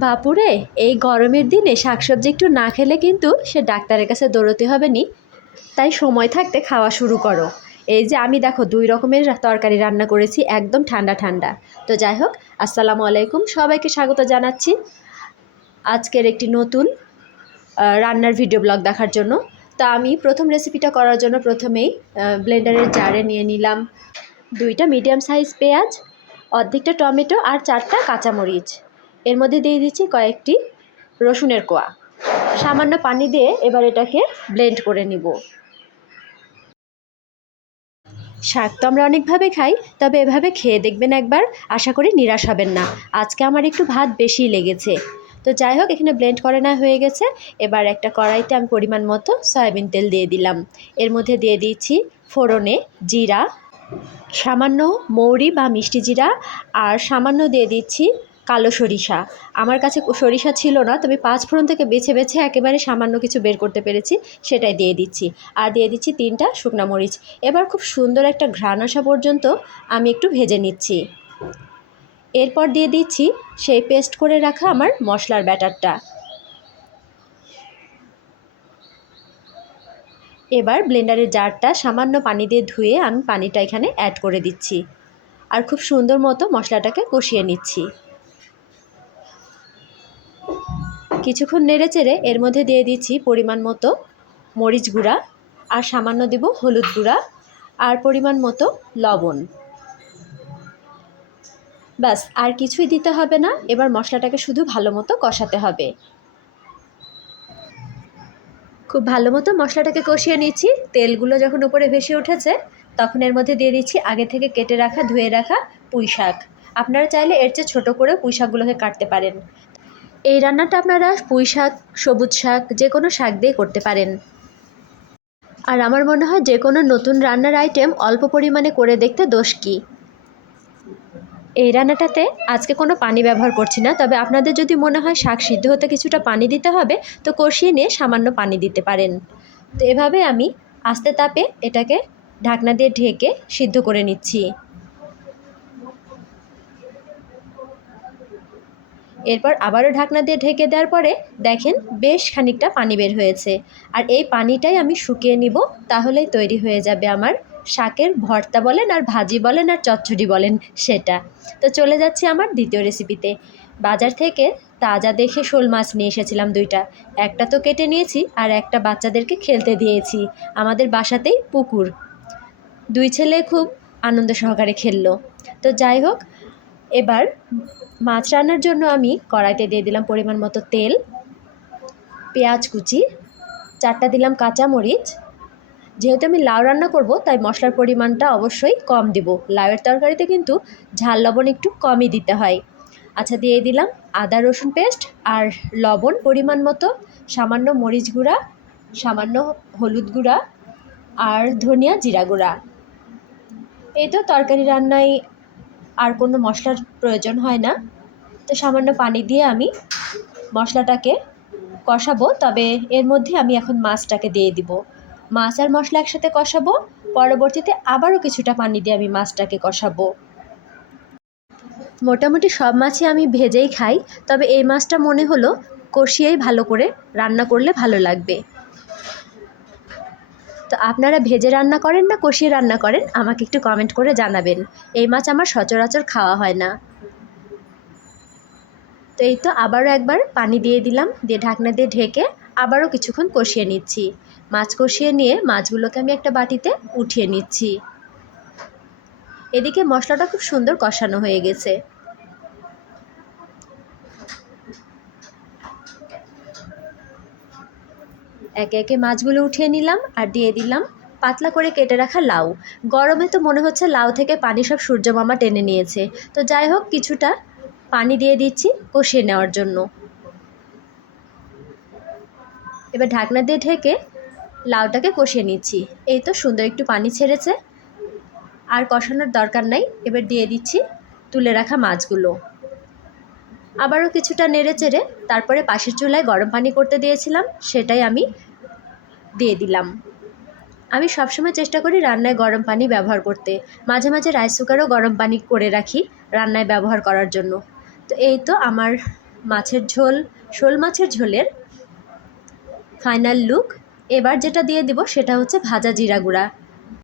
বাপুরে, এই গরমের দিনে শাকসবজি একটু না খেলে কিন্তু সে ডাক্তারের কাছে দৌড়তে হবে নি। তাই সময় থাকতে খাওয়া শুরু করো। এই যে আমি দেখো দুই রকমের তরকারি রান্না করেছি, একদম ঠান্ডা ঠান্ডা। তো যাই হোক, আসসালামু আলাইকুম। সবাইকে স্বাগত জানাচ্ছি আজকের একটি নতুন রান্নার ভিডিও ব্লগ দেখার জন্য। তা আমি প্রথম রেসিপিটা করার জন্য প্রথমেই ব্লেন্ডারের জারে নিয়ে নিলাম দুইটা মিডিয়াম সাইজ পেঁয়াজ, অর্ধেকটা টমেটো আর চারটা কাঁচামরিচ। এর মধ্যে দিয়ে দিচ্ছি কয়েকটি রসুনের কোয়া। সামান্য পানি দিয়ে এবার এটাকে ব্লেন্ড করে নিব। শাক তো আমরা অনেকভাবে খাই, তবে এভাবে খেয়ে দেখবেন একবার, আশা করি নিরাশ হবেন না। আজকে আমার একটু ভাত বেশি লেগেছে। তো যাই হোক, এখানে ব্লেন্ড করে না হয়ে গেছে। এবার একটা কড়াইতে আমি পরিমাণ মতো সয়াবিন তেল দিয়ে দিলাম। এর মধ্যে দিয়ে দিচ্ছি ফোড়নে জিরা, সামান্য মৌরি বা মিষ্টি জিরা, আর সামান্য দিয়ে দিচ্ছি কালো সরিষা। আমার কাছে সরিষা ছিল না তবে পাঁচ ফোড়ন থেকে বেছে বেছে একেবারে সামান্য কিছু বের করতে পেরেছি, সেটাই দিয়ে দিচ্ছি। আর দিয়ে দিচ্ছি তিনটা শুকনা মরিচ। এবার খুব সুন্দর একটা ঘ্রাণ আসা পর্যন্ত আমি একটু ভেজে নিচ্ছি। এরপর দিয়ে দিচ্ছি সেই পেস্ট করে রাখা আমার মশলার ব্যাটারটা। এবার ব্লেন্ডারের জারটা সামান্য পানি দিয়ে ধুয়ে আমি পানিটা এখানে অ্যাড করে দিচ্ছি। আর খুব সুন্দর মতো মশলাটাকে কষিয়ে নিচ্ছি। কিছুক্ষণ নেড়ে চেড়ে এর মধ্যে দিয়ে দিচ্ছি পরিমাণ মতো মরিচ গুঁড়া, আর সামান্য দেব হলুদ গুঁড়া, আর পরিমাণ মতো লবণ। ব্যাস, আর কিছুই দিতে হবে না, এবার মশলাটাকে শুধু ভালো মতো কষাতে হবে। খুব ভালো মতো মশলাটাকে কষিয়ে নিচ্ছি। তেলগুলো যখন উপরে ভেসে উঠেছে, তখন এর মধ্যে দিয়ে দিচ্ছি আগে থেকে কেটে রাখা, ধুয়ে রাখা পুঁই শাক আপনারা চাইলে এর চেয়ে ছোটো করে পুঁই শাকগুলোকে কাটতে পারেন। এই রান্নাটা আপনারা পুঁই শাক, সবুজ শাক, যে কোনো শাক দিয়ে করতে পারেন। আর আমার মনে হয় যে কোনো নতুন রান্নার আইটেম অল্প পরিমাণে করে দেখতে দোষ কী? এই রান্নাটাতে আজকে কোনো পানি ব্যবহার করছি না, তবে আপনাদের যদি মনে হয় শাক সিদ্ধ হতে কিছুটা পানি দিতে হবে, তো কষিয়ে নিয়ে সামান্য পানি দিতে পারেন। তো এভাবে আমি আস্তে তাপে এটাকে ঢাকনা দিয়ে ঢেকে সিদ্ধ করে নিচ্ছি। এরপর আবারও ঢাকনা দিয়ে ঢেকে দেওয়ার পরে দেখেন বেশ খানিকটা পানি বের হয়েছে। আর এই পানিটাই আমি শুকিয়ে নিব, তাহলেই তৈরি হয়ে যাবে আমার শাকের ভর্তা বলেন আর ভাজি বলেন আর চচ্চড়ি বলেন সেটা। তো চলে যাচ্ছি আমার দ্বিতীয় রেসিপিতে বাজার থেকে তাজা দেখে শোল মাছ নিয়ে এসেছিলাম দুইটা। একটা তো কেটে নিয়েছি আর একটা বাচ্চাদেরকে খেলতে দিয়েছি। আমাদের বাসাতেই পুকুর। দুই ছেলে খুব আনন্দ সহকারে খেললো। তো যাই হোক এবার মাছ রান্নার জন্য আমি কড়াইতে দিয়ে দিলাম পরিমাণ মতো তেল, পেঁয়াজ কুচি, চারটা দিলাম কাঁচামরিচ। যেহেতু আমি লাউ রান্না করব, তাই মশলার পরিমাণটা অবশ্যই কম দেব। লাউয়ের তরকারিতে কিন্তু ঝাল লবণ একটু কমই দিতে হয়। আচ্ছা দিয়ে দিলাম আদা, রসুন পেস্ট আর লবণ, পরিমাণ মতো সামান্য মরিচ গুঁড়া, সামান্য হলুদ গুঁড়া আর ধনিয়া জিরা গুঁড়া। এই তো তরকারি রান্নায় আর কোনো মশলার প্রয়োজন হয় না। তো সামান্য পানি দিয়ে আমি মশলাটাকে কষাবো, তবে এর মধ্যে আমি এখন মাছটাকে দিয়ে দিব। মাছ আর মশলা একসাথে কষাবো, পরবর্তীতে আবারও কিছুটা পানি দিয়ে আমি মাছটাকে কষাবো। মোটামুটি সব মাছই আমি ভেজেই খাই, তবে এই মাছটা মনে হলো কষিয়েই ভালো করে রান্না করলে ভালো লাগবে। তো আপনারা ভেজে রান্না করেন না কষিয়ে রান্না করেন? আমাকে একটু কমেন্ট করে জানাবেন। এই মাছ আমার সচরাচর খাওয়া হয় না। তো এই তো আবারও একবার পানি দিয়ে দিলাম, দিয়ে ঢাকনা দিয়ে ঢেকে আবারও কিছুক্ষণ কষিয়ে নিচ্ছি। মাছ কষিয়ে নিয়ে মাছগুলোকে আমি একটা বাটিতে উঠিয়ে নিচ্ছি। এদিকে মশলাটা খুব সুন্দর কষানো হয়ে গেছে। একে একে মাছগুলো উঠিয়ে নিলাম আর দিয়ে দিলাম পাতলা করে কেটে রাখা লাউ। গরমে তো মনে হচ্ছে লাউ থেকে পানি সব সূর্যমামা টেনে নিয়েছে। তো যাই হোক, কিছুটা পানি দিয়ে দিচ্ছি কষিয়ে নেওয়ার জন্য। এবার ঢাকনা দিয়ে ঢেকে লাউটাকে কষিয়ে নিচ্ছি। এই তো সুন্দর একটু পানি ছেড়েছে। আর কষানোর দরকার নাই। এবার দিয়ে দিচ্ছি তুলে রাখা মাছগুলো। আবারও কিছুটা নেড়ে চেড়ে তারপরে পাশের চুলায় গরম পানি করতে দিয়েছিলাম। সেটাই আমি দিয়ে দিলাম। আমি সবসময় চেষ্টা করি রান্নায় গরম পানি ব্যবহার করতে। মাঝে মাঝে রাইস কুকারও গরম পানি করে রাখি রান্নায় ব্যবহার করার জন্য। তো এই তো আমার মাছের ঝোল, শোল মাছের ঝোলের ফাইনাল লুক এবার যেটা দিয়ে দিব সেটা হচ্ছে ভাজা জিরা গুঁড়া।